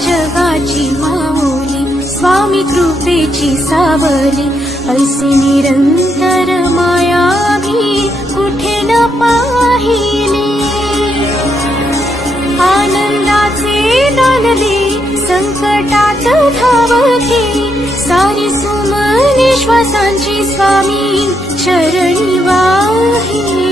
जगाची माऊली, स्वामी कृपेची सावली, ऐसी निरंतर माया भी कुठे न पाहिली। आनंदाचे दानले संकटात धावती, सारी सुमने श्वासांची स्वामी चरणी वाहिली।